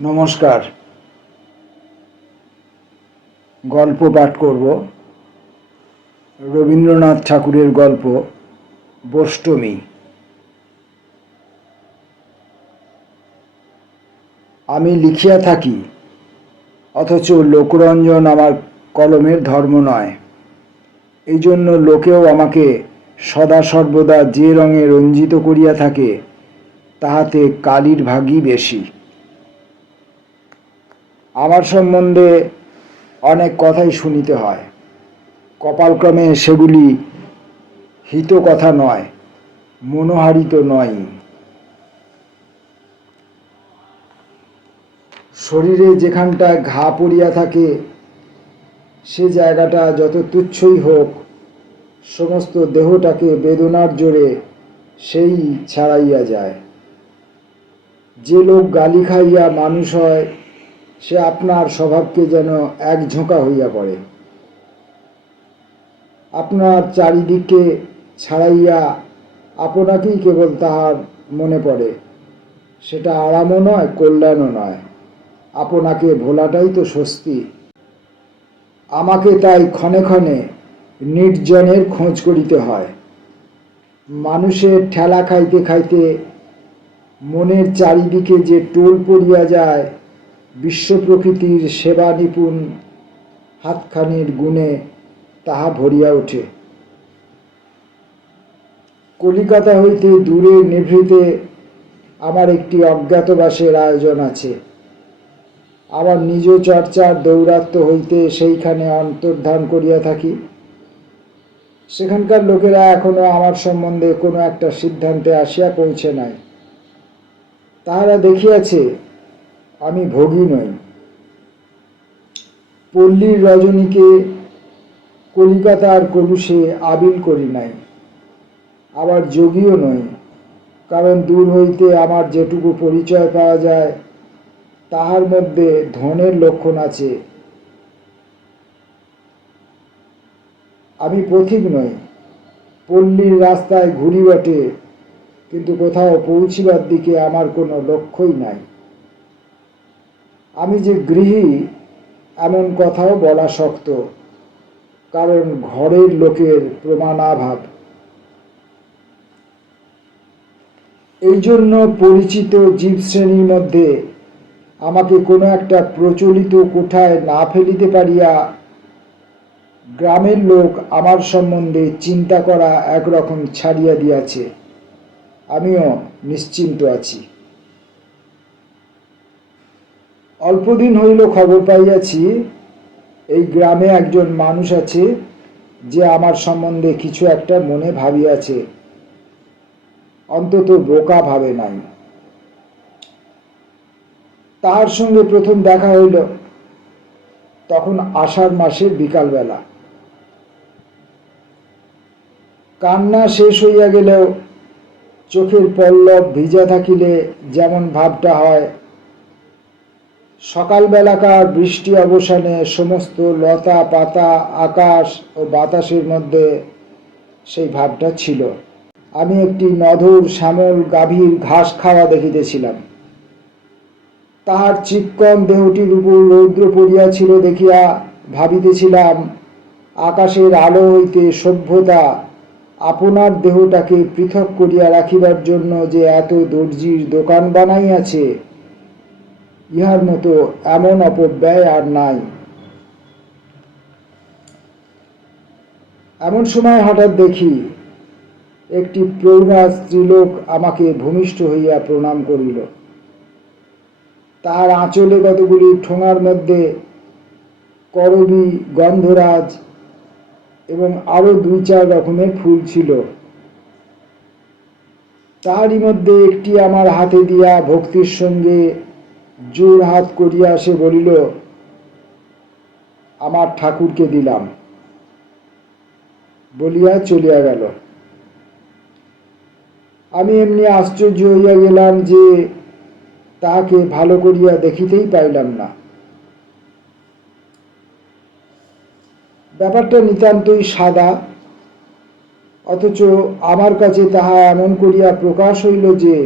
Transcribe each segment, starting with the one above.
নমস্কার। গল্প পাঠ করব রবীন্দ্রনাথ ঠাকুরের গল্প বোষ্টমী। আমি লিখিয়া থাকি, অথচ লোকরঞ্জন আমার কলমের ধর্ম নয়। এই জন্য লোকেও আমাকে সদা সর্বদা যে রঙে রঞ্জিত করিয়া থাকে, তাহাতে কালির ভাগই বেশি। আমার সম্বন্ধে অনেক কথাই শুনিতে হয়, কপালক্রমে সেগুলি হিত কথা নয়, মনোহারিত নয়। শরীরে যেখানটায় ঘা পড়িয়া থাকে, সে জায়গাটা যত তুচ্ছই হোক, সমস্ত দেহটাকে বেদনার জোরে সেই ছাড়াইয়া যায়। যে লোক গালি খাইয়া মানুষ হয়, সে আপনার স্বভাবকে যেন এক ঝোঁকা হইয়া পড়ে। আপনার চারিদিকে ছাড়াইয়া আপনাকেই কেবল তাহার মনে পড়ে। সেটা আরামও নয়, কল্যাণও নয়। আপনাকে ভোলাটাই তো স্বস্তি। আমাকে তাই ক্ষণে ক্ষণে নির্জনের খোঁজ করিতে হয়। মানুষের ঠেলা খাইতে খাইতে মনের চারিদিকে যে টোল পড়িয়া যায়, বিশ্ব প্রকৃতির সেবা নিপুণ হাতখানির গুণে তাহা ভরিয়া ওঠে। কলিকাতা হইতে দূরে নিভৃতে আমার একটি অজ্ঞাতবাসের আয়োজন আছে। আমার নিজ চর্চার দৌরাত্ম্য হইতে সেইখানে অন্তর্ধান করিয়া থাকি। সেখানকার লোকেরা এখনো আমার সম্বন্ধে কোনো একটা সিদ্ধান্তে আসিয়া পৌঁছে নাই। তাহারা দেখিয়াছে আমি ভোগী নই। পল্লীর রজনীকে কলিকাতার কলুষে আবিল করি নাই, আবার যোগীও নই। কারণ দূর হইতে আমার যেটুকু পরিচয় পাওয়া যায়, তাহার মধ্যে ধনের লক্ষণ আছে। আমি পথিক নই, পল্লীর রাস্তায় ঘুরি বটে, কিন্তু কোথাও পৌঁছিবার দিকে আমার কোনো লক্ষ্যই নাই। আমি যে গৃহী এমন কথাও বলা শক্ত, কারণ ঘরের লোকের প্রমাণাভাব। এই জন্য পরিচিত জীবশ্রেণীর মধ্যে আমাকে কোনো একটা প্রচলিত কোঠায় না ফেলিতে পারিয়া গ্রামের লোক আমার সম্বন্ধে চিন্তা করা একরকম ছাড়িয়া দিয়াছে। আমিও নিশ্চিন্ত আছি। অল্পদিন হইল খবর পাইয়াছি, এই গ্রামে একজন মানুষ আছে যে আমার সম্বন্ধে কিছু একটা মনে ভাবিয়াছে, অন্তত বোকা ভাবে নাই। তাহার সঙ্গে প্রথম দেখা হইল তখন আষাঢ় মাসের বিকালবেলা। কান্না শেষ হইয়া গেলেও চোখের পল্লব ভিজা থাকিলে যেমন ভাবটা হয়, সকালবেলাকার বৃষ্টি অবসানে সমস্ত লতা পাতা আকাশ ও বাতাসের মধ্যে সেই ভাবটা ছিল। আমি একটি নধর শ্যামল গাভীর ঘাস খাওয়া দেখিতেছিলাম। তাহার চিক্কণ দেহটির উপর রৌদ্র পড়িয়াছিল দেখিয়া ভাবিতেছিলাম, আকাশের আলো হইতে সভ্যতা আপনার দেহটাকে পৃথক করিয়া রাখিবার জন্য যে এত দর্জির দোকান বানাইয়াছে, ইহার মতো এমন অপব্যয় আর নাই। এমন সময় হঠাৎ দেখি একটি প্রৌঢ়া স্ত্রীলোক আমাকে ভূমিষ্ঠ হইয়া প্রণাম করিল। তাহার আঁচলে কতগুলি ঠোঙার মধ্যে করবী, গন্ধরাজ এবং আরো 2-4 রকমের ফুল ছিল। তাহারই মধ্যে একটি আমার হাতে দিয়া ভক্তির সঙ্গে জোর হাত করিয়া সে বলিল, আমার ঠাকুরকে দিলাম, বলিয়া চলিয়া গেল। আমি এমনি আশ্চর্য হইয়া গেলাম যে তাহাকে ভালো করিয়া দেখিতেই পাইলাম না। ব্যাপারটা নিতান্তই সাদা, অথচ আমার কাছে তাহা এমন করিয়া প্রকাশ হইল যে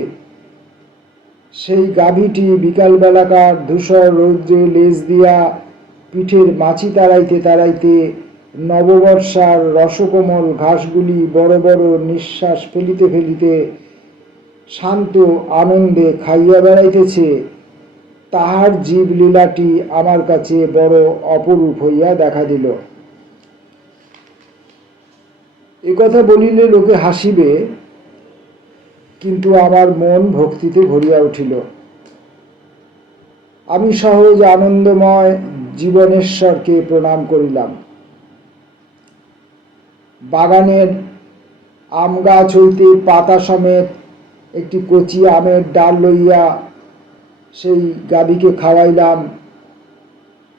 সেই গাভীটি বিকালবেলাকার ধূসর রৌদ্রে লেজ দিয়া পিঠের মাছি তাড়াইতে তাড়াইতে নববর্ষার রসকোমল ঘাসগুলি বড় বড় নিঃশ্বাস ফেলিতে ফেলিতে শান্ত আনন্দে খাইয়া বেড়াইতেছে, তাহার জীবলীলাটি আমার কাছে বড় অপরূপ হইয়া দেখা দিল। একথা বলিলে লোকে হাসিবে, কিন্তু আমার মন ভক্তিতে ভরিয়া উঠিল। আমি সহজ আনন্দময় জীবনেশ্বরকে প্রণাম করিলাম। বাগানের আম গাছ হইতে পাতা সমেত একটি কচি আমের ডাল লইয়া সেই গাভীকে খাওয়াইলাম।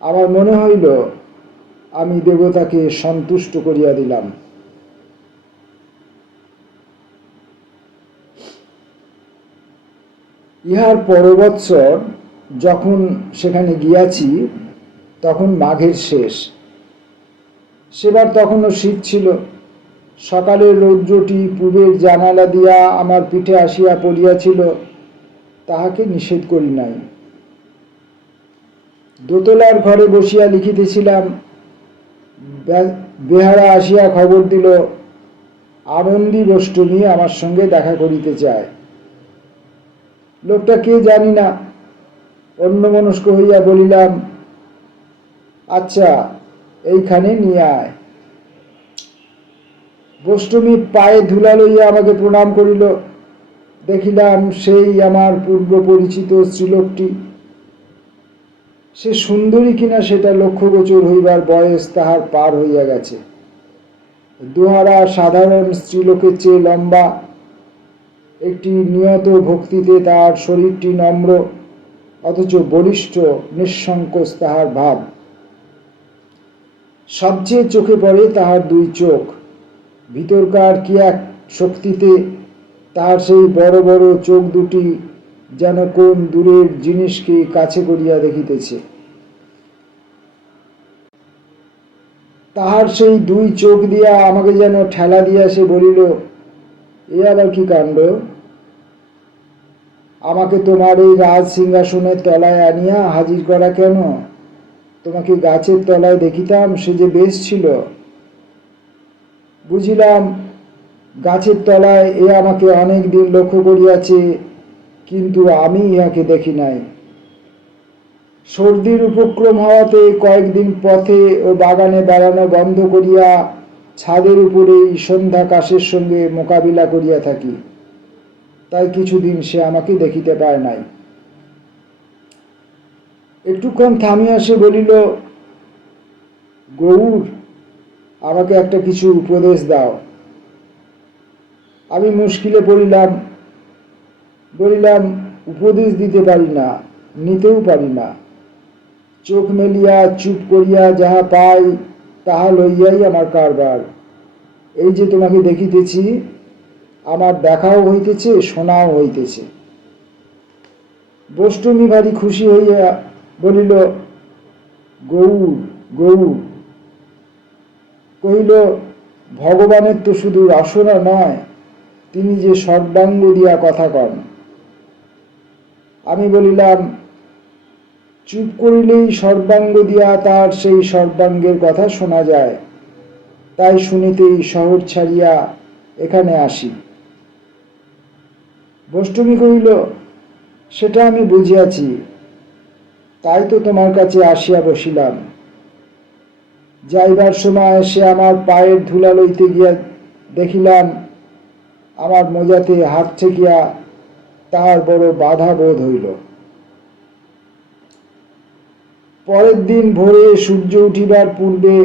আমার মনে হইল আমি দেবতাকে সন্তুষ্ট করিয়া দিলাম। ইহার পরবৎসর যখন সেখানে গিয়াছি তখন মাঘের শেষ। সেবার তখনও শীত ছিল। সকালের রৌদ্রটি পূবের জানালা দিয়া আমার পিঠে আসিয়া পড়িয়াছিল, তাহাকে নিষেধ করি নাই। দোতলার ঘরে বসিয়া লিখিতেছিলাম। বেহারা আসিয়া খবর দিল আনন্দী বষ্টমী আমার সঙ্গে দেখা করিতে চায়। লোকটা কে জানি না। অন্যমনস্ক হইয়া বলিলাম, আচ্ছা, এইখানে নিয়ে আয়। বষ্টমী পায়ে ধুলা লইয়া আমাকে প্রণাম করিল। দেখিলাম সেই আমার পূর্ব পরিচিত স্ত্রীলোকটি। সে সুন্দরী কিনা সেটা লক্ষ্যগোচর হইবার বয়স তাহার পার হইয়া গেছে। দুহারা সাধারণ স্ত্রীলোকের চেয়ে লম্বা, একটি নিয়ত ভক্তিতে তাহার শরীরটি নম্র, অথচ বলিষ্ঠ নিঃসংকোচ তাহার ভাব। সবচেয়ে চোখে পড়ে তাহার দুই চোখ। ভিতরকার কি এক শক্তিতে তাহার সেই বড় বড় চোখ দুটি যেন কোন দূরের জিনিসকে কাছে করিয়া দেখিতেছে। তাহার সেই দুই চোখ দিয়া আমাকে যেন ঠেলা দিয়া সে বলিল, এ আবার কি কাণ্ড? আমাকে তোমার এই রাজ সিংহাসনের তলায় আনিয়া হাজির করা কেন? তোমাকে গাছের তলায় দেখিতাম, সে যে বেশ ছিল। বুঝিলাম গাছের তলায় এ আমাকে অনেক দিন লক্ষ্য করিয়াছে, কিন্তু আমি ইহাকে দেখি নাই। সর্দির উপক্রম হওয়াতে কয়েকদিন পথে ও বাগানে বেড়ানো বন্ধ করিয়া ছাদের উপরেই সন্ধ্যাকাশের সঙ্গে মোকাবিলা করিয়া থাকি। তাই কিছুদিন সে আমাকে দেখিতে পায় নাই। একটুক্ষণ থামিয়া সে বলিল, গৌর, আমাকে একটা কিছু উপদেশ দাও। আমি মুশকিলে পড়িলাম। বলিলাম, উপদেশ দিতে পারি না, নিতেও পারি না। চোখ মেলিয়া চুপ করিয়া যাহা পাই তাহা লইয়াই আমার কারবার। এই যে তোমাকে দেখিতেছি, আমার দেখাও হইতেছে, শোনাও হইতেছে। বষ্টমী ভারী খুশি হইয়া বলিল, গৌর গৌর। কহিল, ভগবানের তো শুধু রসনা নয়, তিনি যে সর্বাঙ্গ দিয়া কথা কন। আমি বলিলাম, চুপ করিলেই সর্বাঙ্গ দিয়া তার সেই সর্বাঙ্গের কথা শোনা যায়। তাই শুনিতেই শহর ছাড়িয়া এখানে আসি। বষ্টমী কহিল, সেটা আমি বুঝিয়াছি, তাই তো তোমার কাছে আসিয়া বসিলাম। যাইবার সময় সে আমার পায়ের ধুলা লইতে গিয়া দেখিলাম আমার মোজাতে হাত ঠেকিয়া তাহার বড় বাধা বোধ হইল। পরের দিন ভোরে সূর্য উঠিবার পূর্বে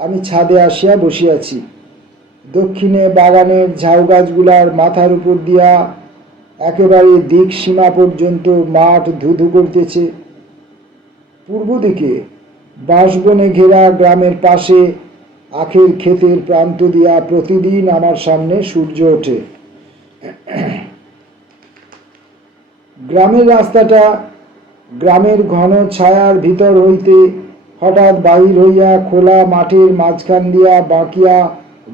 আমি ছাদে আসিয়া বসিয়াছি। দক্ষিণে বাগানের ঝাউ গাছগুলার মাথার উপর দিয়া একেবারে দিক সীমা পর্যন্ত মাঠ ধুধু করিতেছে। পূর্ব দিকে বাঁশবনে ঘেরা গ্রামের পাশে আখের ক্ষেতের প্রান্ত দিয়া প্রতিদিন আমার সামনে সূর্য ওঠে। গ্রামের রাস্তাটা গ্রামের ঘন ছায়ার ভিতর হইতে হঠাৎ বাহির হইয়া খোলা মাঠের মাঝখান দিয়া বাঁকিয়া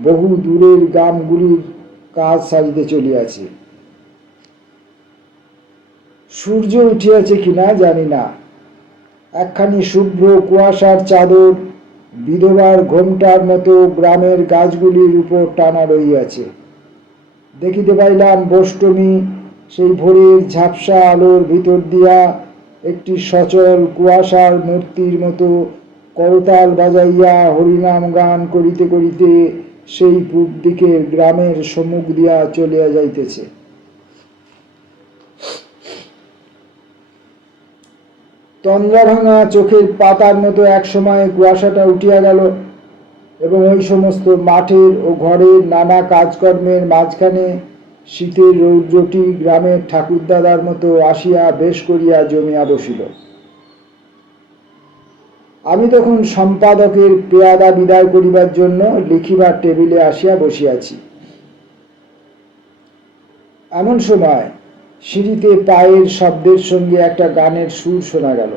বহু দূরের গ্রামগুলির কাজ সারিতে চলিয়াছে। সূর্য উঠিয়াছে কিনা জানি না, একখানি শুভ্র কুয়াশার চাদর বিধবার ঘোমটার মতো গ্রামের গাছগুলির উপর টানা রহিয়াছে। দেখিতে পাইলাম বষ্টমী সেই ভোরের ঝাপসা আলোর ভিতর দিয়া একটি সচল কুয়াশার মূর্তির মতো করতাল বাজাইয়া হরিনাম গান করিতে করিতে সেই পূব দিকের গ্রামের সম্মুখ দিয়া চলিয়া যাইতেছে। তন্দ্রা ভাঙা চোখের পাতার মতো এক সময় কুয়াশাটা উঠিয়া গেল এবং ওই সমস্ত মাঠের ও ঘরের নানা কাজকর্মের মাঝখানে শীতের রৌদ্রটি গ্রামের ঠাকুরদাদার মতো আসিয়া বেশ করিয়া জমিয়া বসিল। আমি তখন সম্পাদকের পেয়াদা বিদায় করিবার জন্য লিখিবার টেবিলে আসিয়া বসিয়াছি। এমন সময় সিঁড়িতে পায়ের শব্দের সঙ্গে একটা গানের সুর শোনা গেল।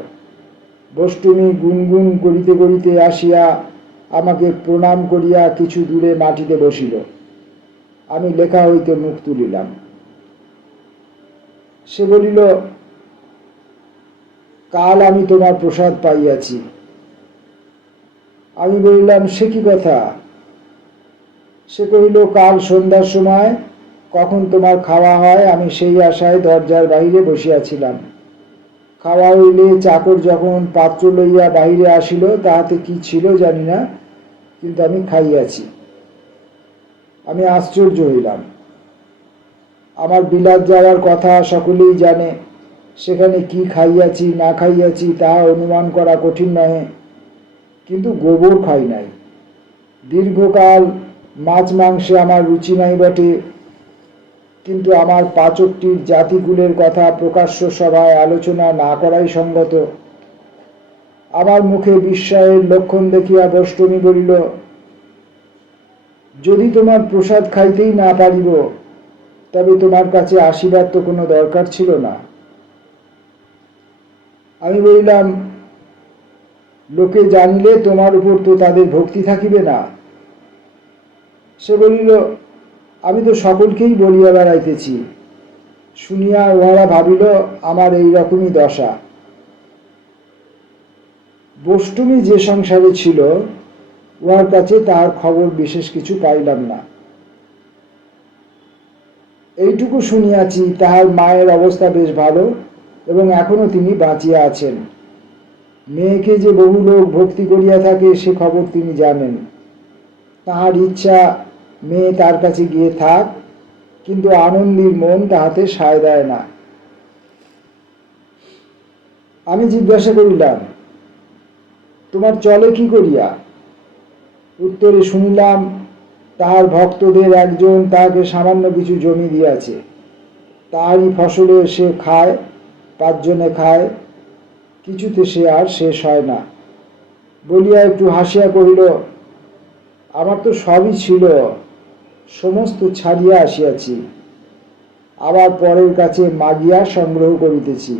বষ্টমী গুনগুন করিতে করিতে আসিয়া আমাকে প্রণাম করিয়া কিছু দূরে মাটিতে বসিল। আমি লেখা হইতে মুখ তুলিলাম। সে বলিল, কাল আমি তোমার প্রসাদ পাইয়াছি। আমি বলিলাম, সে কি কথা? সে কহিল, কাল সন্ধ্যার সময় কখন তোমার খাওয়া হয় আমি সেই আশায় দরজার বাহিরে বসিয়াছিলাম। খাওয়া হইলে চাকর যখন পাত্র লইয়া বাহিরে আসিল, তাহাতে কি ছিল জানি না, কিন্তু আমি খাইয়াছি। আমি আশ্চর্য হইলাম। আমার বিলাত যাওয়ার কথা সকলেই জানে, সেখানে কি খাইয়াছি না খাইয়াছি তাহা অনুমান করা কঠিন নহে, কিন্তু গোবর খাই নাই। দীর্ঘকাল মাছ মাংসে আমার রুচি নাই বটে, কিন্তু আমার পাচকটির জাতিকুলের কথা প্রকাশ্য সভায় আলোচনা না করাই সঙ্গত। আমার মুখে বিস্ময়ের লক্ষণ দেখিয়া বষ্টমী বলিল, যদি তোমার প্রসাদ খাইতেই না পারিব, তবে তোমার কাছে আসিবার তো কোনো দরকার ছিল না। আমি বলিলাম, লোকে জানিলে তোমার উপর তো তাদের ভক্তি থাকিবে না। সে বলিল, আমি তো সকলকেই বলিয়া বেড়াইতেছি। শুনিয়া উহারা ভাবিল আমার এই রকমই দশা। বষ্টমী যে সংসারে ছিল, উহার কাছে তাহার খবর বিশেষ কিছু পাইলাম না। এইটুকু শুনিয়াছি, তাহার মায়ের অবস্থা বেশ ভালো এবং এখনো তিনি বাঁচিয়া আছেন। মেয়েকে যে বহু লোক ভক্তি করিয়া থাকে সে খবর তিনি জানেন। তাহার ইচ্ছা মেয়ে তার কাছে গিয়ে থাক, কিন্তু আনন্দীর মন তাহাতে সায় দেয় না। আমি জিজ্ঞাসা করিলাম, তোমার চলে কি করিয়া? উত্তরে শুনিলাম, তাহার ভক্তদের একজন তাহাকে সামান্য কিছু জমি দিয়াছে। তাহারই ফসলে সে খায়, 5 জনে খায়, কিছুতে সে আর শেষ হয় না। বলিয়া একটু হাসিয়া কহিল, আমার তো সবই ছিল, সমস্ত ছাড়িয়া আসিয়াছি, আবার পরের কাছে মাগিয়া সংগ্রহ করিতেছি।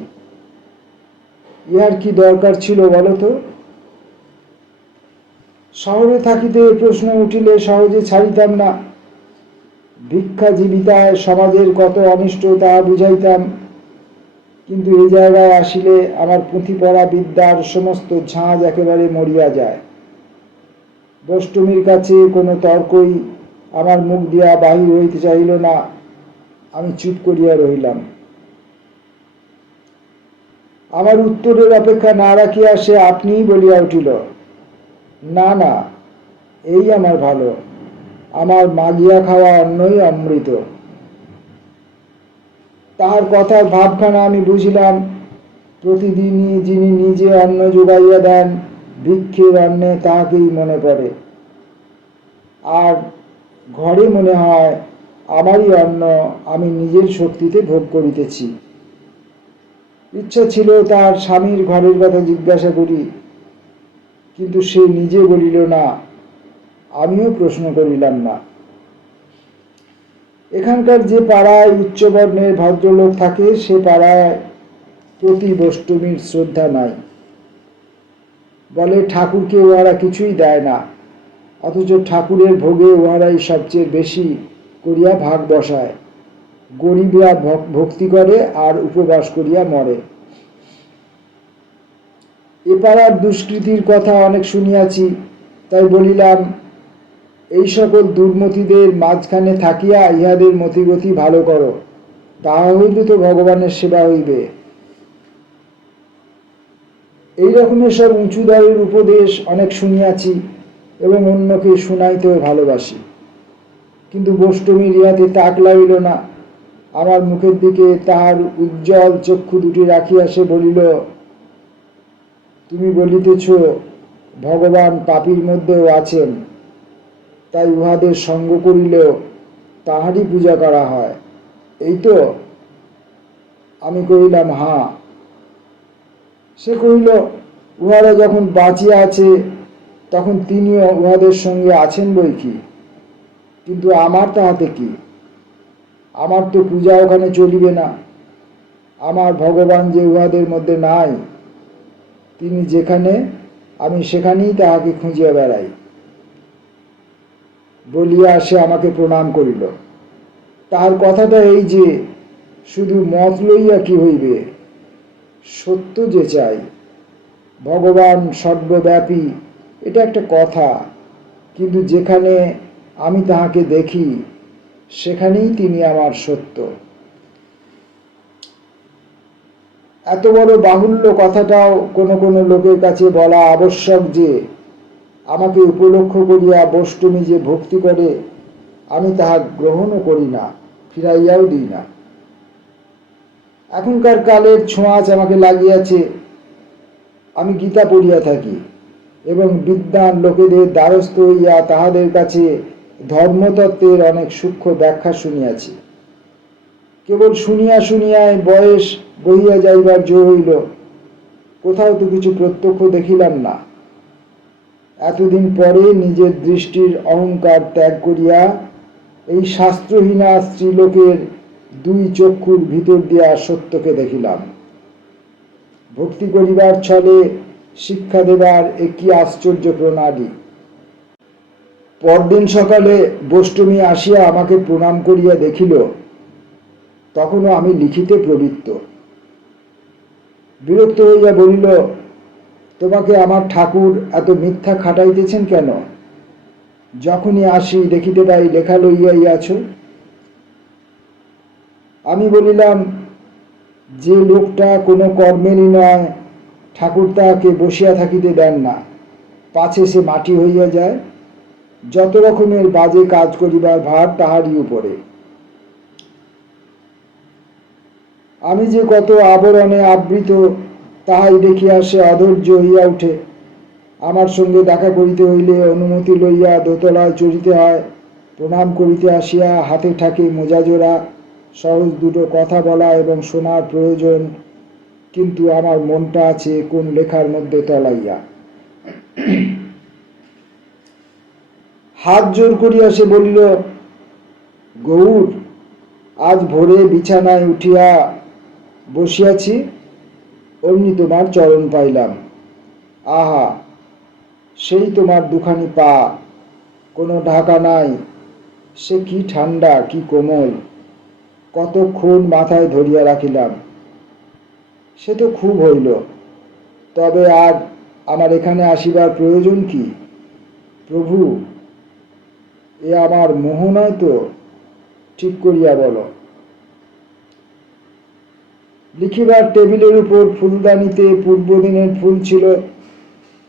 ইহার কি দরকার ছিল বলো তো? শহরে থাকিতে প্রশ্ন উঠিলে সহজে ছাড়িতাম না। ভিক্ষা জীবিতায় সমাজের কত অনিষ্ট তাহা বুঝাইতাম, কিন্তু এই জায়গায় আসিলে আমার পুঁথি পড়া বিদ্যার সমস্ত ঝাঁজ একেবারে মরিয়া যায়। বষ্টমীর কাছে কোনো তর্কই আমার মুখ দিয়া বাহির হইতে চাইল না। আমি চুপ করিয়া রহিলাম। আমার উত্তরের অপেক্ষা না রাখিয়া সে আপনিই বলিয়া উঠিল, না না, এই আমার ভালো, আমার মাগিয়া খাওয়া অন্নই অমৃত। তাহার কথার ভাবখানা আমি বুঝিলাম। প্রতিদিনই যিনি নিজে অন্ন যোগাইয়া দেন, ভিক্ষের অন্নে তাহাকেই মনে পড়ে, আর ঘরে মনে হয় আমারই অন্ন আমি নিজের শক্তিতে ভোগ করিতেছি। ইচ্ছা ছিল তার স্বামীর ঘরের কথা জিজ্ঞাসা করি, কিন্তু সে নিজে বলিল না, আমিও প্রশ্ন করিলাম না। এখানকার যে পাড়ায় উচ্চবর্ণের ভদ্রলোক থাকে, সে পাড়ায় প্রতি বষ্টমীর শ্রদ্ধা নাই। বলে ঠাকুরকে উহারা কিছুই দেয় না, অথচ ঠাকুরের ভোগে উহারাই সবচেয়ে বেশি করিয়া ভাগ বসায়। গরিবরা ভক্তি করে আর উপবাস করিয়া মরে। এ পাড়ার দুষ্কৃতির কথা অনেক শুনিয়াছি, তাই বলিলাম, এই সকল দুর্মতিদের মাঝখানে থাকিয়া ইহাদের মতিগতি ভালো করো, তাহা হইলে তো ভগবানের সেবা হইবে। এই রকমের সব উঁচু দাঁড়ের উপদেশ অনেক শুনিয়াছি এবং অন্যকে শুনাইতেও ভালোবাসি, কিন্তু গোষ্ঠমীর ইহাতে তাক লাগিল না। আমার মুখের দিকে তাহার উজ্জ্বল চক্ষু দুটি রাখিয়া সে বলিল, তুমি বলিতেছ ভগবান পাপীর মধ্যেও আছেন, তাই উহাদের সঙ্গ করিলেও তাহারই পূজা করা হয়, এই তো? আমি কহিলাম, হাঁ। সে কহিল, উহারা যখন বাঁচিয়া আছে তখন তিনিও উহাদের সঙ্গে আছেন বই কি, কিন্তু আমার তাহাতে কি? আমার তো পূজা ওখানে চলিবে না। আমার ভগবান যে উহাদের মধ্যে নাই, তিনি যেখানে আমি সেখানেই তাহাকে খুঁজিয়া বেড়াই। বলিয়া সে আমাকে প্রণাম করিল। তার কথাটা এই যে, শুধু মত লইয়া কি হইবে, সত্য যে চাই। ভগবান সর্বব্যাপী, এটা একটা কথা, কিন্তু যেখানে আমি তাহাকে দেখি সেখানেই তিনি আমার সত্য। এত বড় বাহুল্য কথাটাও কোনো কোনো লোকের কাছে বলা আবশ্যক যে, আমাকে উপলক্ষ করিয়া বষ্টমী যে ভক্তি করে আমি তাহা গ্রহণও করি না, ফিরাইয়াও দিই না। এখনকার কালের ছোঁয়াচ আমাকে লাগিয়াছে। আমি গীতা পড়িয়া থাকি এবং বিদ্বান লোকেদের দ্বারস্থ হইয়া তাহাদের কাছে ধর্মতত্ত্বের অনেক সূক্ষ্ম ব্যাখ্যা শুনিয়াছি। কেবল শুনিয়া শুনিয়াই বয়স বহিয়া যাইবার জো হইল, কোথাও তো কিছু প্রত্যক্ষ দেখিলাম না। এতদিন পরে নিজের দৃষ্টির অহংকার ত্যাগ করিয়া এই শাস্ত্রহীনা স্ত্রীলোকের দুই চক্ষুর ভিতর দিয়া সত্যকে দেখিলাম। ভক্তি করিবার ছলে শিক্ষা দেবার একটি আশ্চর্য প্রণালী। পরদিন সকালে বষ্টমী আসিয়া আমাকে প্রণাম করিয়া দেখিল, তখনও আমি লিখিতে প্রবৃত্ত। বিরক্ত হইয়া বলিল, তোমাকে আমার ঠাকুর এত মিথ্যা খাটাইতেছেন কেন? যখনই আসি দেখিতে পাই লেখা লইয়াইয়াছ। আমি বলিলাম, যে লোকটা কোনো কর্মেরই নয়, ঠাকুর তাহাকে বসিয়া থাকিতে দেন না, পাছে সে মাটি হইয়া যায়। যত রকমের বাজে কাজ করিবার ভার তাহারই উপরে। আমি যে কত আবরণে আবৃত তাহাই দেখিয়া সে অধৈর্য হইয়া উঠে। আমার সঙ্গে দেখা করিতে হইলে অনুমতি লইয়া দোতলায় চড়িতে হয়। প্রণাম করিতে আসিয়া হাতে ঠাকে মোজাজোড়া সহজ দুটো কথা বলা এবং শোনার প্রয়োজন, কিন্তু আমার মনটা আছে কোন লেখার মধ্যে তলাইয়া। হাত জোর করিয়া সে বলিল, গৌর, আজ ভোরে বিছানায় উঠিয়া বসিয়াছি, অমনি তোমার চরণ পাইলাম। আহা, সেই তোমার দুখানি পা, কোনো ঢাকা নাই, সে কি ঠান্ডা, কি কোমল, কতক্ষণ মাথায় ধরিয়া রাখিলাম। সে তো খুব হইল, তবে আর আমার এখানে আসিবার প্রয়োজন কি? প্রভু, এ আমার মোহ নয় তো? ঠিক করিয়া বলো। লিখিবার টেবিলের উপর ফুলদানিতে পূর্বদিনের ফুল ছিল।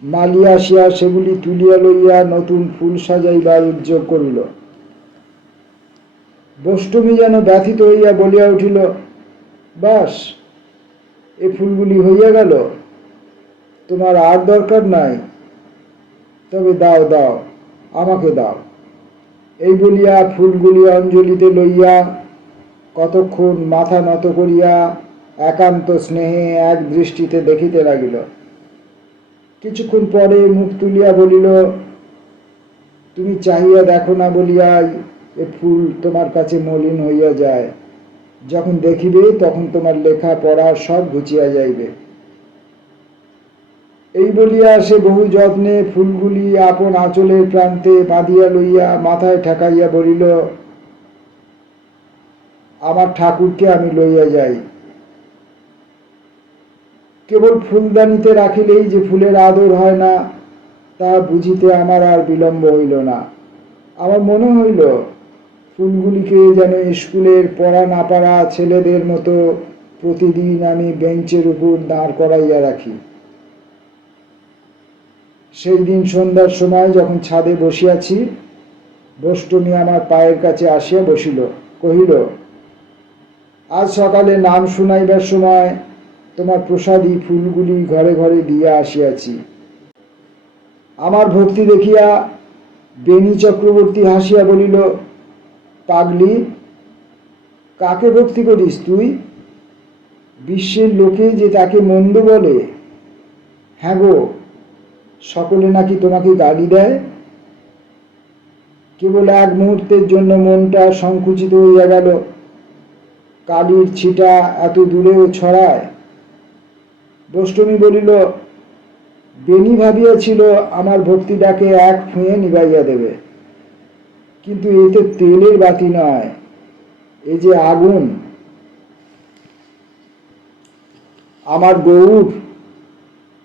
মালি আসিয়া সেগুলি তুলিয়া লইয়া নতুন ফুল সাজাইবার উদ্যোগ করিল। বষ্টমী যেন ব্যথিত হইয়া বলিয়া উঠিল, বাস, এ ফুলগুলি হইয়া গেল, তোমার আর দরকার নাই, তবে দাও দাও, আমাকে দাও। এই বলিয়া ফুলগুলি অঞ্জলিতে লইয়া কতক্ষণ মাথা নত করিয়া একান্ত স্নেহে এক দৃষ্টিতে দেখিতে লাগিল। কিছুক্ষণ পরে মুখ তুলিয়া বলিল, তুমি চাহিয়া দেখো না বলিয়াই এ ফুল তোমার কাছে মলিন হইয়া যায়। যখন দেখিবে তখন তোমার লেখা পড়া সব ঘুচিয়া যাইবে। এই বলিয়া সে বহু যত্নে ফুলগুলি আপন আঁচলের প্রান্তে বাঁধিয়া লইয়া মাথায় ঠেকাইয়া বলিল, আমার ঠাকুরকে আমি লইয়া যাই। কেবল ফুলদানিতে রাখিলেই যে ফুলের আদর হয় না, তা বুঝিতে আমার আর বিলম্ব হইল না। আমার মনে হইল ফুলগুলিকে যেন স্কুলের পড়া না পারা ছেলেদের মতো প্রতিদিন আমি বেঞ্চের উপর দাঁড় করাইয়া রাখি। সেই দিন সন্ধ্যার সময় যখন ছাদে বসিয়াছি, বষ্টমী আমার পায়ের কাছে আসিয়া বসিল, কহিল, আজ সকালে নাম শুনাইবার সময় তোমার প্রসাদী ফুলগুলি ঘরে ঘরে দিয়া আসিয়াছি। আমার ভক্তি দেখিয়া বেণী চক্রবর্তী হাসিয়া বলিল, পাগলি, কাকে ভক্তি করিস তুই? বিশ্বের লোকে যে তাকে মন্দ বলে। হ্যাঁ গো, সকলে নাকি তোমাকে গালি দেয়। কেবল এক মুহূর্তের জন্য মনটা সংকুচিত হইয়া গেল। কালির ছিটা এত দূরেও ছড়ায়। বষ্টমী বলিল, বেণী ভাবিয়াছিল আমার ভক্তিটাকে এক ফুঁয়ে নিবাইয়া দেবে, কিন্তু এ তো তেলের বাতি নয়, এ যে আগুন। আমার গৌর,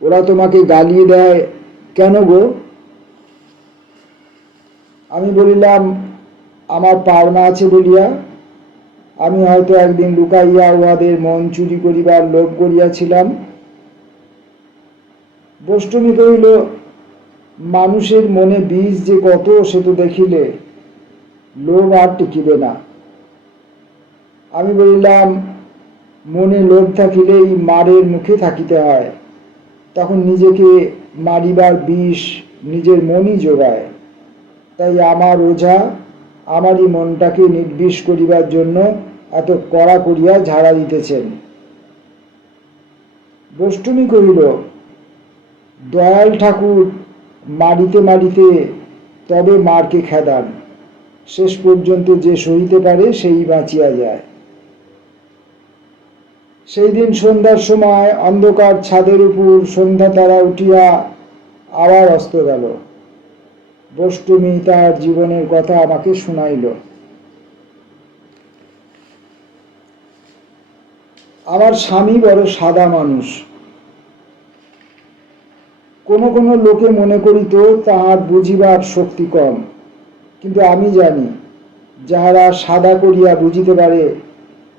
ওরা তোমাকে গালিয়ে দেয় কেন গো? আমি বলিলাম, আমার পাওনা আছে বলিয়া। আমি হয়তো একদিন লুকাইয়া উহাদের মন চুরি করিবার লোভ করিয়াছিলাম। বষ্টমী কহিল, মানুষের মনে বীজ যে কত সে তো দেখিলে, লোভ আর টিকিবে না। আমি বলিলাম, মনে লোভ থাকিলেই মারের মুখে থাকিতে হয়, তখন নিজেকে মারিবার বিষ নিজের মনই যোগায়। তাই আমার ওঝা আমারই মনটাকে নির্বিষ করিবার জন্য এত কড়া করিয়া ঝাড়া দিতেছেন। বষ্টমী কহিল, দয়াল ঠাকুর মারিতে মারিতে তবে মারকে খেদান, শেষ পর্যন্ত যে সহিতে পারে সেই বাঁচিয়া যায়। সেই দিন সন্ধ্যার সময় অন্ধকার ছাদের উপর সন্ধ্যা তারা উঠিয়া আবার অস্ত গেল। বষ্টমী তার জীবনের কথা আমাকে শুনাইল। আমার স্বামী বড় সাদা মানুষ। কোনো কোনো লোকে মনে করিত তাহার বুঝিবার শক্তি কম, কিন্তু আমি জানি যাহারা সাদা করিয়া বুঝিতে পারে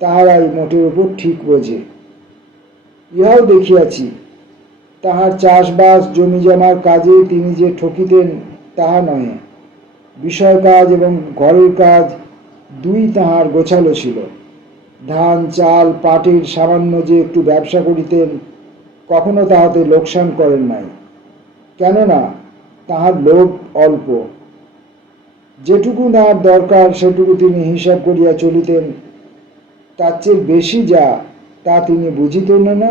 তাহারাই মোটের উপর ঠিক বোঝে। ইহাও দেখিয়াছি, তাহার চাষবাস জমি জমার কাজে তিনি যে ঠকিতেন তাহা নহে। বিষয় কাজ এবং ঘরের কাজ দুই তাহার গোছালো ছিল। ধান চাল পাটের সামান্য যে একটু ব্যবসা করিতেন, কখনো তাহাতে লোকসান করেন নাই, কেননা তাহার লোভ অল্প। যেটুকু তাহার দরকার সেটুকু তিনি হিসাব করিয়া চলিতেন, তার চেয়ে বেশি যা তা তিনি বুঝিতেন না,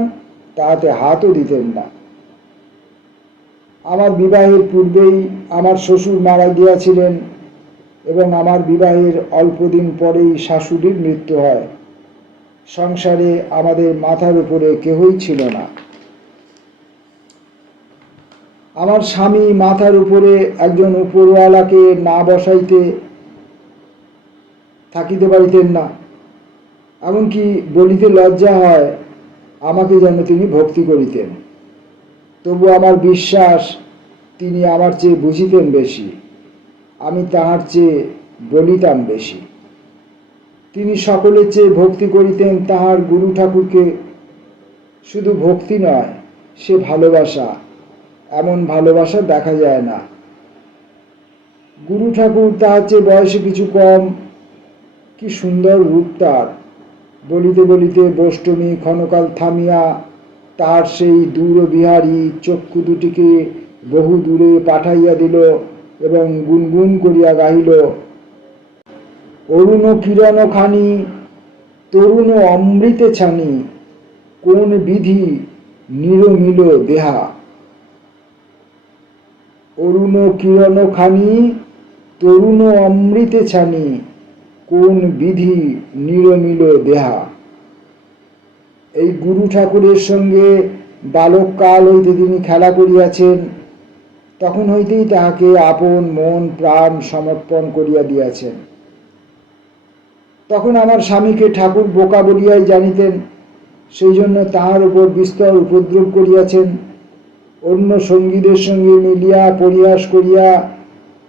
তাহাতে হাতও দিতেন না। আমার বিবাহের পূর্বেই আমার শ্বশুর মারা গিয়াছিলেন এবং আমার বিবাহের অল্পদিন পরেই শাশুড়ির মৃত্যু হয়। সংসারে আমাদের মাথার উপরে কেহই ছিল না। আমার স্বামী মাথার উপরে একজন উপরওয়ালাকে না বসাইতে থাকিতে পারিতেন না। এমনকি বলিতে লজ্জা হয় আমাকে যেন তিনি ভক্তি করিতেন। তবু আমার বিশ্বাস তিনি আমার চেয়ে বুঝিতেন বেশি, আমি তাহার চেয়ে বলিতাম বেশি। তিনি সকলের চেয়ে ভক্তি করিতেন তাহার গুরু ঠাকুরকে। শুধু ভক্তি নয়, সে ভালোবাসা, এমন ভালোবাসা দেখা যায় না। গুরু ঠাকুর তাহার চেয়ে বয়সে কিছু কম, কি সুন্দর রূপ তার। বলিতে বলিতে বষ্টমী ক্ষণকাল থামিয়া তার সেই দূরবিহারী চক্ষু দুটিকে বহু দূরে পাঠাইয়া দিল এবং গুনগুন করিয়া গাহিল, অরুণ কিরণ খানি তরুণ অমৃতে ছানি, কোন বিধি নিরমিল দেহা। অরুণ কিরণ খানি তরুণ অমৃতে ছানি, কোন বিধি নিরমিল দেহা। এই গুরু ঠাকুরের সঙ্গে বালককাল হইতে তিনি খেলা করিয়াছেন, তখন হইতেই তাহাকে আপন মন প্রাণ সমর্পণ করিয়া দিয়াছেন। তখন আমার স্বামীকে ঠাকুর বোকা বলিয়াই জানিতেন, সেই জন্য তাহার উপর বিস্তর উপদ্রব করিয়াছেন। অন্য সঙ্গীদের সঙ্গে মিলিয়া পরিহাস করিয়া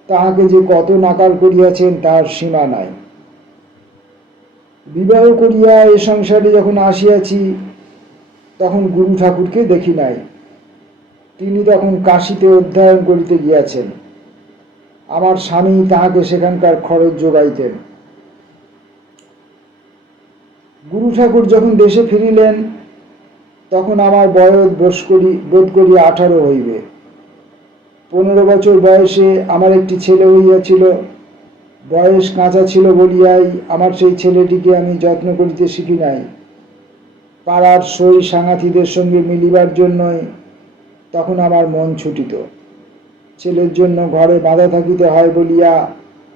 তাহাকে যে কত নাকাল করিয়াছেন তার সীমা নাই। বিবাহ করিয়া এ সংসারে যখন আসিয়াছি তখন গুরু ঠাকুরকে দেখি নাই। তিনি তখন কাশীতে অধ্যয়ন করিতে গিয়াছেন। আমার স্বামী তাহাকে সেখানকার খরচ যোগাইতেন। গুরু ঠাকুর যখন দেশে ফিরিলেন তখন আমার বয়স বোধ করি 18 হইবে। 15 বছর বয়সে আমার একটি ছেলে হইয়াছিল। বয়স কাঁচা ছিল বলিয়াই আমার সেই ছেলেটিকে আমি যত্ন করিতে শিখি নাই। পাড়ার সই সাঙ্গাতিদের সঙ্গে মিলিবার জন্যই তখন আমার মন ছুটিত। ছেলের জন্য ঘরে বাঁধা থাকিতে হয় বলিয়া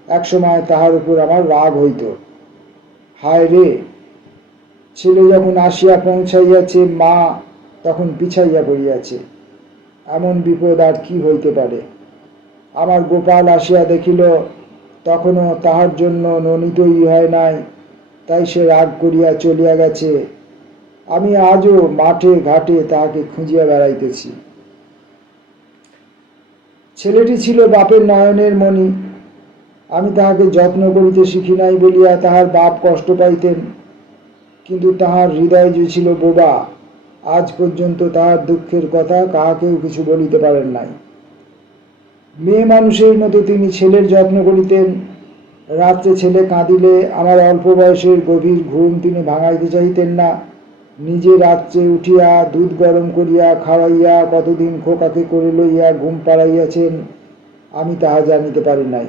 একসময় তাহার উপর আমার রাগ হইত। হায় রে, ছেলে যখন আসিয়া পৌঁছাইয়াছে মা তখন পিছাইয়া পড়িয়াছে। এমন বিপদ আর কি হইতে পারে। আমার গোপাল আসিয়া দেখিল তখনও তাহার জন্য ননি তৈরি হয় নাই, তাই সে রাগ করিয়া চলিয়া গেছে। আমি আজও মাঠে ঘাটে তাহাকে খুঁজিয়া বেড়াইতেছি। ছেলেটি ছিল বাপের নয়নের মণি। আমি তাহাকে যত্ন করিতে শিখি নাই বলিয়া তাহার বাপ কষ্ট পাইতেন, কিন্তু তাহার হৃদয় যে ছিল বোবা, আজ পর্যন্ত তাহার দুঃখের কথা কাহাকেও কিছু বলিতে পারেন নাই। মেয়ে মানুষের মতো তিনি ছেলের যত্ন করিতেন। রাত্রে ছেলে কাঁদিলে আমার অল্প বয়সের গভীর ঘুম তিনি ভাঙাইতে চাইতেন না। নিজে রাত্রে উঠিয়া দুধ গরম করিয়া খাওয়াইয়া কতদিন খোকাকে করে লইয়া ঘুম পাড়াইয়াছেন আমি তাহা জানিতে পারি নাই।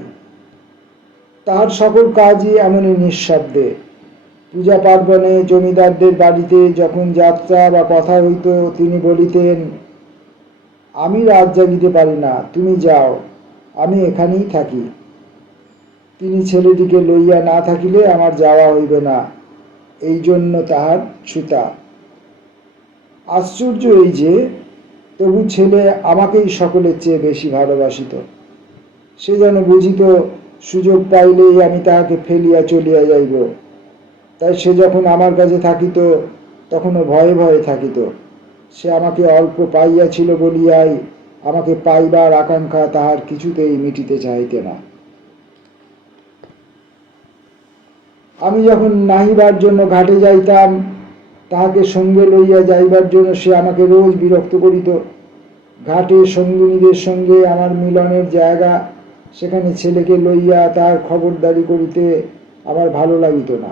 তাহার সকল কাজই এমনই নিঃশব্দে। পূজা পার্বণে জমিদারদের বাড়িতে যখন যাত্রা বা কথা হইত তিনি বলিতেন, আমি রাত জাগিতে পারি না, তুমি যাও, আমি এখানেই থাকি। তিনি ছেলেটিকে লইয়া না থাকিলে আমার যাওয়া হইবে না, এই জন্য তাহার ছুতা। আশ্চর্য এই যে তবু ছেলে আমাকেই সকলের চেয়ে বেশি ভালোবাসিত। সে যেন বুঝিত সুযোগ পাইলেই আমি তাহাকে ফেলিয়া চলিয়া যাইব। তাই সে যখন আমার কাছে থাকিত তখনও ভয়ে ভয়ে থাকিত। সে আমাকে অল্প পাইয়াছিল বলিয়াই আমাকে পাইবার আকাঙ্ক্ষা তাহার কিছুতেই মিটিতে চাহিতে না। আমি যখন নাহিবার জন্য ঘাটে যাইতাম তাহাকে সঙ্গে লইয়া যাইবার জন্য সে আমাকে রোজ বিরক্ত করিত। ঘাটে সঙ্গিনীদের সঙ্গে আমার মিলনের জায়গা, সেখানে ছেলেকে লইয়া তার খবরদারি করিতে আমার ভালো লাগিত না।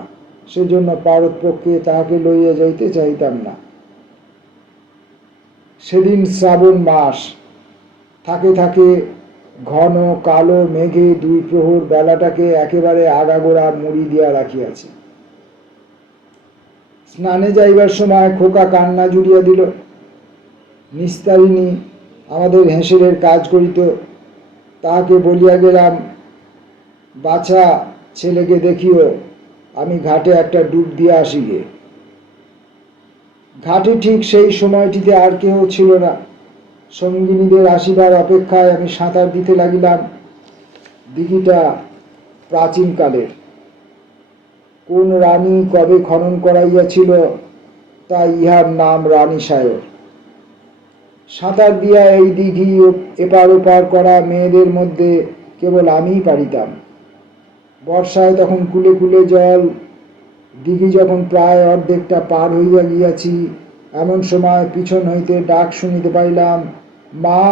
সেজন্য পারতপক্ষে তাহাকে লইয়া যাইতে চাইতাম না। সেদিন শ্রাবণ মাস, থাকে থাকে ঘন কালো মেঘে 2 প্রহর বেলাটাকে একেবারে আগাগোড়া মুড়ি দিয়া রাখিয়াছে। স্নানে যাইবার সময় খোকা কান্না জুড়িয়া দিল। নিস্তারিণী আমাদের হেঁসেলের কাজ করিত। তাহাকে বলিয়া গেলাম, বাছা, ছেলেকে দেখিও, আমি ঘাটে একটা ডুব দিয়া আসি গে। ঘাটে ঠিক সেই সময়টিতে আর কেহ ছিল না। সঙ্গিনীদের আসিবার অপেক্ষায় আমি সাঁতার দিতে লাগিলাম। দিঘিটা প্রাচীনকালের। কোন রানী কবে খনন করাইয়াছিল তাই ইহার নাম রানীসায়র। সাঁতার দিয়া এই দিঘি এপার ওপার করা মেয়েদের মধ্যে কেবল আমিই পারিতাম। বর্ষায় তখন কুলে কুলে জল। দিঘি যখন প্রায় অর্ধেকটা পার হইয়া গিয়াছি এমন সময় পিছন হইতে ডাক শুনিতে পাইলাম, মা!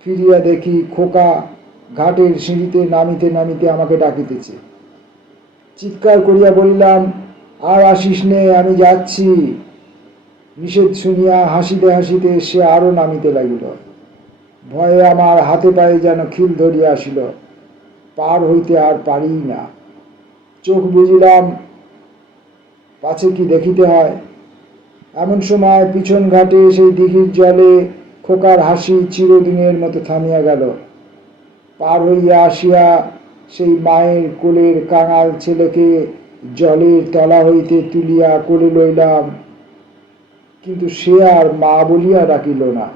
ফিরিয়া দেখি খোকা ঘাটের সিঁড়িতে নামিতে নামিতে আমাকে ডাকিতেছে। চিৎকার করিয়া বলিলাম, আর আসিস নে, আমি যাচ্ছি। নিষেধ শুনিয়া হাসিতে হাসিতে সে আরো নামিতে লাগিল। ভয়ে আমার হাতে পায়ে যেন খিল ধরিয়া আসিল। পার হইতে আর পারি না। চোখ বুজিলাম, পাছে কি দেখিতে হয়। এমন সময় পিছন ঘাটে সেই দিঘির জলে খোকার হাসি চিরদিনের মতো থামিয়া গেল। পার হইয়া আসিয়া সেই মায়ের কোলের কাঙাল ছেলেকে জলের তলা হইতে তুলিয়া কোলে লইলাম, কিন্তু সে আর মা বলিয়া ডাকিল না।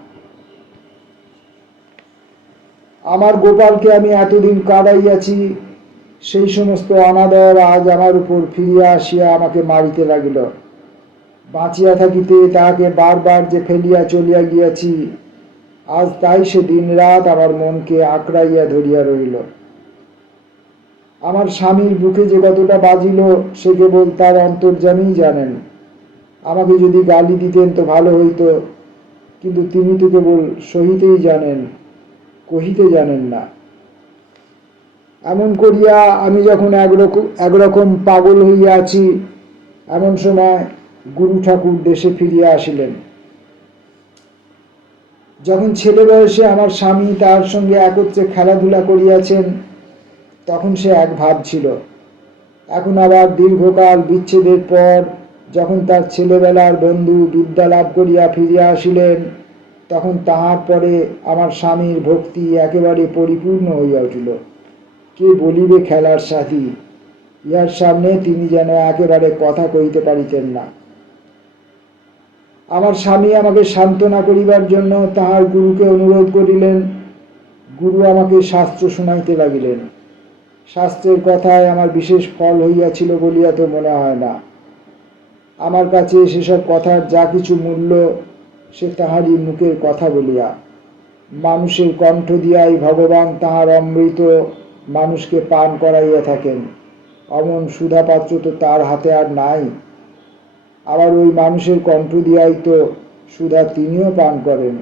আমার গোপালকে আমি এতদিন কাঁদাইয়াছি, সেই সমস্ত অনাদর আজ আমার উপর ফিরিয়া আসিয়া আমাকে মারিতে লাগিল। বাঁচিয়া থাকিতে তাহাকে বারবার যে ফেলিয়া চলিয়া গিয়াছি, আজ তাই সে দিন রাত আমার মনকে আঁকড়াইয়া ধরিয়া রহিল। আমার স্বামীর বুকে যে কতটা বাজিল সে কেবল তার অন্তর্যামীই জানেন। আমাকে যদি গালি দিতেন তো ভালো হইত, কিন্তু তিনি তো কেবল সহিতেই জানেন, কহিতে জানেন না। এমন করিয়া আমি যখন একরকম পাগল হইয়া আছি, এমন সময় গুরু ঠাকুর দেশে ফিরিয়া আসিলেন। যখন ছেলে বয়সে আমার স্বামী তার সঙ্গে একত্রে খেলাধুলা করিয়াছেন, তখন সে এক ভাব ছিল। এখন আবার দীর্ঘকাল বিচ্ছেদের পর যখন তার ছেলেবেলার বন্ধু বিদ্যা লাভ করিয়া ফিরিয়া আসিলেন, তখন তাহার পরে আমার স্বামীর ভক্তি একেবারে পরিপূর্ণ হইয়া উঠিল। কে বলিবে খেলার সাথী, ইহার সামনে তিনি যেন একেবারে কথা কইতে পারিতেন না। আমার স্বামী আমাকে সান্ত্বনা করিবার জন্য তাহার গুরুকে অনুরোধ করিলেন। গুরু আমাকে শাস্ত্র শুনাইতে লাগিলেন। শাস্ত্রের কথায় আমার বিশেষ ফল হইয়াছিল বলিয়া তো মনে হয় না। আমার কাছে সেসব কথার যা কিছু মূল্য, সে তাহারই মুখের কথা বলিয়া। মানুষের কণ্ঠ দিয়াই ভগবান তাহার অমৃত মানুষকে পান করাইয়া থাকেন। অমন সুধাপাত্র তো তার হাতে আর নাই। আবার ওই মানুষের কণ্ঠ দিয়াই তো সুধা তিনিও পান করেন।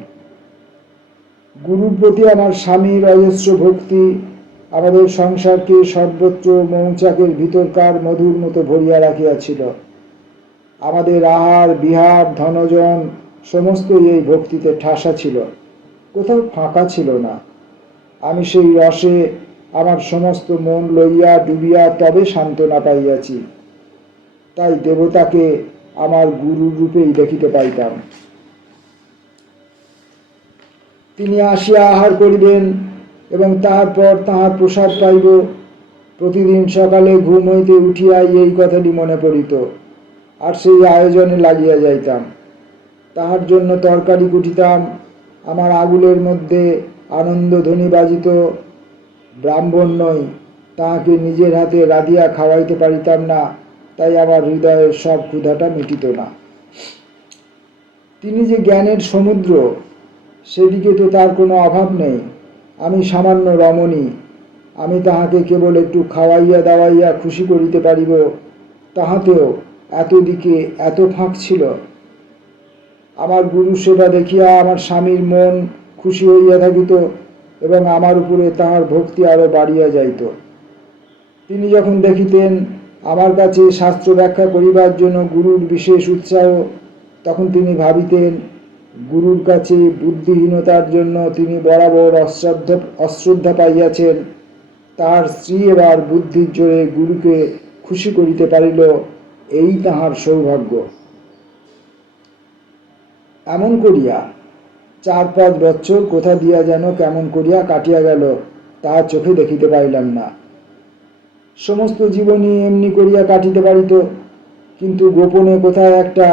গুরুর প্রতি আমার স্বামীর অজস্র ভক্তি আমাদের সংসারকে সর্বত্র মৌচাকের ভিতরকার মধুর মতো ভরিয়া রাখিয়াছিল। আমাদের আহার বিহার ধনজন সমস্তই এই ভক্তিতে ঠাসা ছিল, কোথাও ফাঁকা ছিল না। আমি সেই রসে আমার সমস্ত মন লইয়া ডুবিয়া তবে সান্ত্বনা পাইয়াছি। তাই দেবতাকে আমার গুরুর রূপেই দেখিতে পাইতাম। তিনি আসিয়া আহার করিবেন এবং তারপর তাহার প্রসাদ পাইব। প্রতিদিন সকালে ঘুম হইতে উঠিয়াই এই কথাটি মনে পড়িত, আর সেই আয়োজনে লাগিয়া যাইতাম। তাহার জন্য তরকারি কুটিতাম। আমার আগুলের মধ্যে আনন্দধ্বনি বাজিত। ব্রাহ্মণ নই, তাহাকে নিজের হাতে রাঁধিয়া খাওয়াইতে পারিতাম না, তাই আমার হৃদয়ের সব ক্ষুধাটা মিটিত না। তিনি যে জ্ঞানের সমুদ্র, সেদিকে তো তার কোনো অভাব নেই। আমি সামান্য রমণী, আমি তাহাকে কেবল একটু খাওয়াইয়া দাওয়াইয়া খুশি করিতে পারিব, তাহাতেও এত দিকে এত ফাঁক ছিল। আমার গুরু সেবা দেখিয়া আমার স্বামীর মন খুশি হইয়া থাকিত এবং আমার উপরে তাহার ভক্তি আরো বাড়িয়া যাইত। তিনি যখন দেখিতেন আমার কাছে শাস্ত্র ব্যাখ্যা করিবার জন্য গুরুর বিশেষ উৎসাহ, তখন তিনি ভাবিতেন গুরুর কাছে বুদ্ধিহীনতার জন্য তিনি বরাবর অশ্রদ্ধা পাইয়াছেন। তাহার স্ত্রী এবার বুদ্ধির জোরে গুরুকে খুশি করিতে পারিল, এই তাহার সৌভাগ্য। এমন করিয়া 4-5 বৎসর কোথা দিয়া যেন কেমন করিয়া কাটিয়া গেল, তাহা চোখে দেখিতে পাইলাম না। সমস্ত জীবনই এমনি করিয়া কাটিতে পারিত, কিন্তু গোপনে কোথায় একটা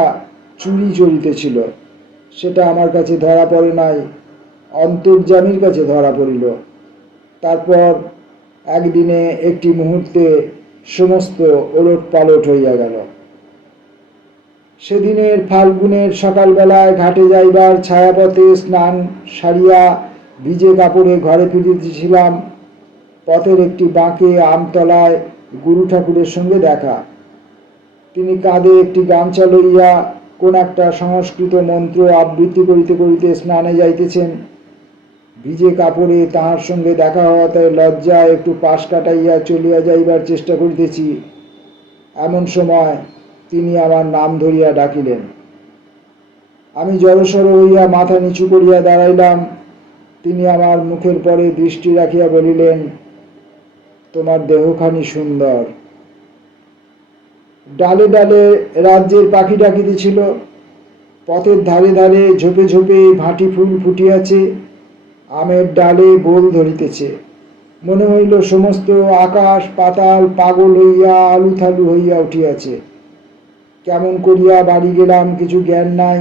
চুরি চলিতেছিল, সেটা আমার কাছে ধরা পড়ে নাই, অন্তর্যামীর কাছে ধরা পড়িল। তারপর একদিনে একটি মুহূর্তে সমস্ত ওলট পালট হইয়া গেল। সেদিনের ফাল্গুনের সকালবেলায় ঘাটে যাইবার ছায়াপথে স্নান সারিয়া ভিজে কাপড়ে ঘরে ফিরিতেছিলাম। পথের একটি বাঁকে আমতলায় গুরু ঠাকুরের সঙ্গে দেখা। তিনি কাঁধে একটি গামছা লইয়া কোন একটা সংস্কৃত মন্ত্র আবৃত্তি করিতে করিতে স্নানে যাইতেছেন। ভিজে কাপড়ে তাহার সঙ্গে দেখা হওয়াতে লজ্জায় একটু পাশ কাটাইয়া চলিয়া যাইবার চেষ্টা করিতেছি। এমন সময় তিনি আমার নাম ধরিয়া ডাকিলেন। আমি জড়সড় হইয়া মাথা নিচু করিয়া দাঁড়াইলাম। তিনি আমার মুখের পরে দৃষ্টি রাখিয়া বলিলেন, তোমার দেহখানি সুন্দর। ডালে ডালে রাজ্যের পাখি ডাকিতেছিল। পথের ধারে ধারে ঝোপে ঝোপে ভাটি ফুল ফুটিয়াছে, আমের ডালে বোল ধরিতেছে। মনে হইল সমস্ত আকাশ পাতাল পাগল হইয়া আলুথালু হইয়া উঠিয়াছে। কেমন করিয়া বাড়ি গেলাম কিছু জ্ঞান নাই।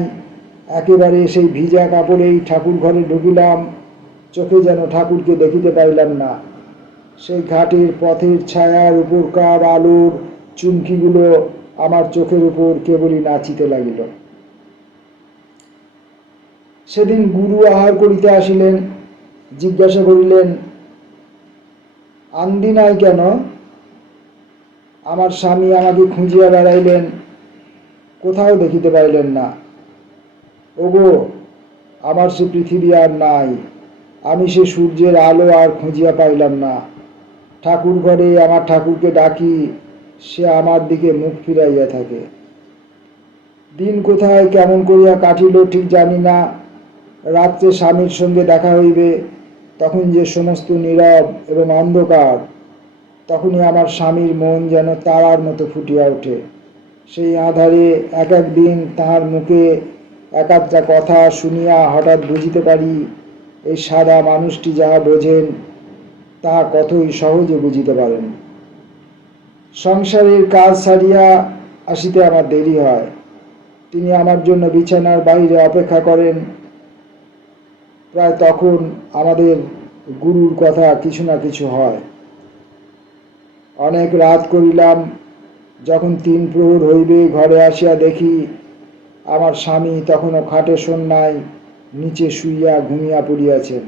একেবারে সেই ভিজা কাপড়েই ঠাকুর ঘরে ঢুকিলাম। চোখে যেন ঠাকুরকে দেখিতে পাইলাম না। সেই ঘাটের পথের ছায়ার উপরকার আলোর চুমকিগুলো আমার চোখের উপর কেবলই নাচিতে লাগিল। সেদিন গুরু আহার করিতে আসিলেন। জিজ্ঞাসা করিলেন, আন্দি নাই কেন? আমার স্বামী আমাকে খুঁজিয়া বেড়াইলেন, কোথাও দেখিতে পাইলেন না। ওগো, আমার সে পৃথিবী আর নাই, আমি সে সূর্যের আলো আর খুঁজিয়া পাইলাম না। ঠাকুর ঘরে আমার ঠাকুরকে ডাকি, সে আমার দিকে মুখ ফিরাইয়া থাকে। দিন কোথায় কেমন করিয়া কাটিল ঠিক জানি না। রাত্রে স্বামীর সঙ্গে দেখা হইবে, তখন যে সমস্ত নীরব এবং অন্ধকার, তখনই আমার স্বামীর মন যেন তারার মতো ফুটিয়া ওঠে। সেই আঁধারে এক এক দিন তাহার মুখে এক একটা কথা শুনিয়া হঠাৎ বুঝিতে পারি, এই সাদা মানুষটি যাহা বোঝেন তাহা কতই সহজে বুঝিতে পারেন। সংসারের কাজ ছাড়িয়া আসিতে আমার দেরি হয়। তিনি আমার জন্য বিছানার বাইরে অপেক্ষা করেন। প্রায় তখন আমাদের গুরুর কথা কিছু না কিছু হয়। অনেক রাত করিলাম। যখন 3 প্রহর হইবে ঘরে আসিয়া দেখি আমার স্বামী তখনও খাটে শয্যায় নিচে শুইয়া ঘুমিয়া পড়িয়াছেন।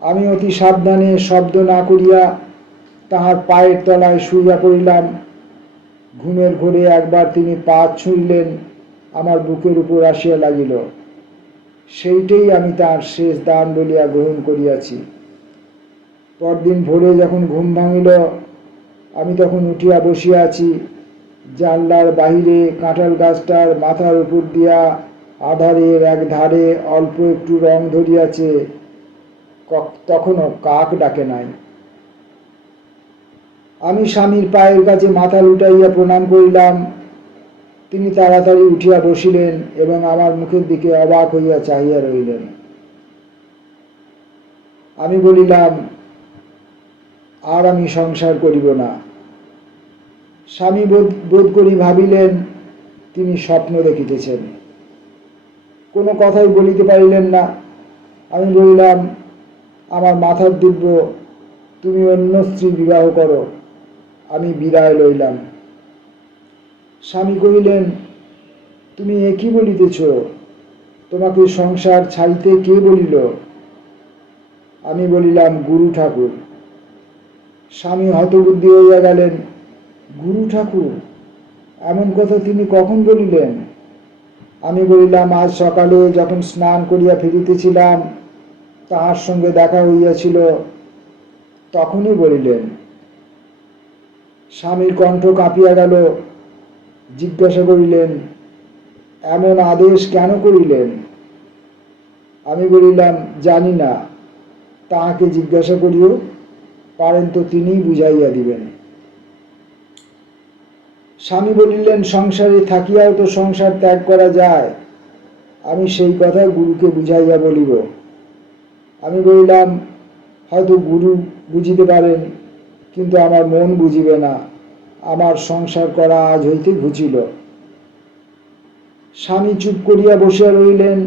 আমি অতি সাবধানে শব্দ না করিয়া তাহার পায়ের তলায় শুইয়া পড়িলাম। ঘুমের ঘোরে একবার তিনি পা ছুঁইলেন, আমার বুকের উপর আসিয়া লাগিল। সেইটাই আমি তার শেষ দান বলিয়া গ্রহণ করিয়াছি। পরদিন ভোরে যখন ঘুম ভাঙিল, আমি তখন উঠিয়া বসিয়া আছি। জানলার বাহিরে কাঁঠাল গাছটার মাথার উপর দিয়া আধারের এক ধারে অল্প একটু রং ধরিয়াছে, তখনও কাক ডাকে নাই। আমি স্বামীর পায়ের কাছে মাথা লুটাইয়া প্রণাম করিলাম। তিনি তাড়াতাড়ি উঠিয়া বসিলেন এবং আমার মুখের দিকে অবাক হইয়া চাহিয়া রহিলেন। আমি বলিলাম, আর আমি সংসার করিব না। স্বামী বোধ করি ভাবিলেন তিনি স্বপ্ন দেখিতেছেন। কোনো কথাই বলিতে পারিলেন না। আমি বলিলাম, আমার মাথার দিব্য, তুমি অন্য স্ত্রী বিবাহ করো। আমি বিদায় লইলাম। স্বামী কহিলেন, তুমি এ কি বলিতেছ? তোমাকে সংসার ছাড়িতে কে বলিল? আমি বলিলাম, গুরু ঠাকুর। স্বামী হতবুদ্ধি হইয়া গেলেন। গুরু ঠাকুর, এমন কথা তিনি কখন বলিলেন? আমি বলিলাম, আজ সকালে যখন স্নান করিয়া ফিরিতেছিলাম তাহার সঙ্গে দেখা হইয়াছিল, তখনই বলিলেন। স্বামীর কণ্ঠ কাঁপিয়া গেল। জিজ্ঞাসা করিলেন, এমন আদেশ কেন করিলেন? আমি বলিলাম, জানি না, তাহাকে জিজ্ঞাসা করিও, পারেন তো তিনিই বুঝাইয়া দিবেন। স্বামী বলিলেন, সংসারে থাকিয়াও তো সংসার ত্যাগ করা যায়। আমি সেই কথা গুরুকে বুঝাইয়া বলিব। আমি বলিলাম, হয়তো গুরু বুঝিতে পারেন, কিন্তু আমার মন বুঝিবে না। আমার সংসার করা আজ হইতে ঘুচিল। স্বামী চুপ করিয়া বসিয়া রহিলেন।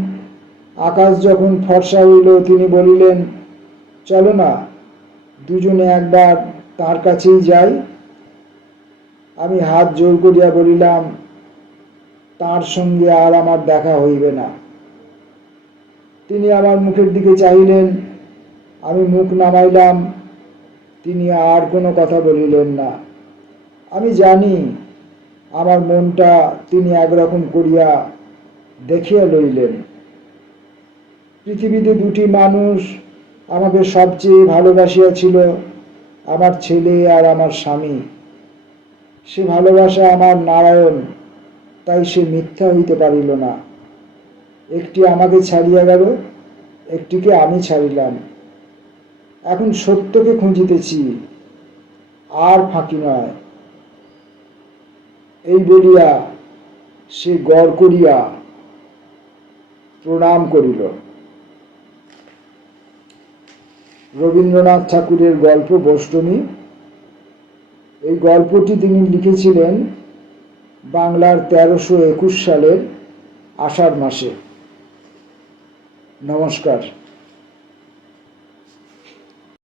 আকাশ যখন ফর্সা হইল, তিনি বলিলেন, চলো না, দুজনে একবার তার কাছেই যাই। আমি হাত জোর করিয়া বলিলাম, তার সঙ্গে আর আমার দেখা হইবে না। তিনি আমার মুখের দিকে চাহিলেন। আমি মুখ নামাইলাম। তিনি আর কোনো কথা বলিলেন না। আমি জানি আমার মনটা তিনি একরকম করিয়া দেখিয়া লইলেন। পৃথিবীতে 2টি মানুষ আমাকে সবচেয়ে ভালোবাসিয়াছিল, আমার ছেলে আর আমার স্বামী। সে ভালোবাসা আমার নারায়ণ, তাই সে মিথ্যা হইতে পারিল না। একটি আমাকে ছাড়িয়া গেল, একটিকে আমি ছাড়িলাম। এখন সত্যকে খুঁজিতেছি, আর ফাঁকি নয়। এই বলিয়া সে গড় করিয়া প্রণাম করিল। রবীন্দ্রনাথ ঠাকুরের গল্প বৈষ্ণবী। এই গল্পটি তিনি লিখেছিলেন বাংলার 1321 সালের আষাঢ় মাসে। নমস্কার।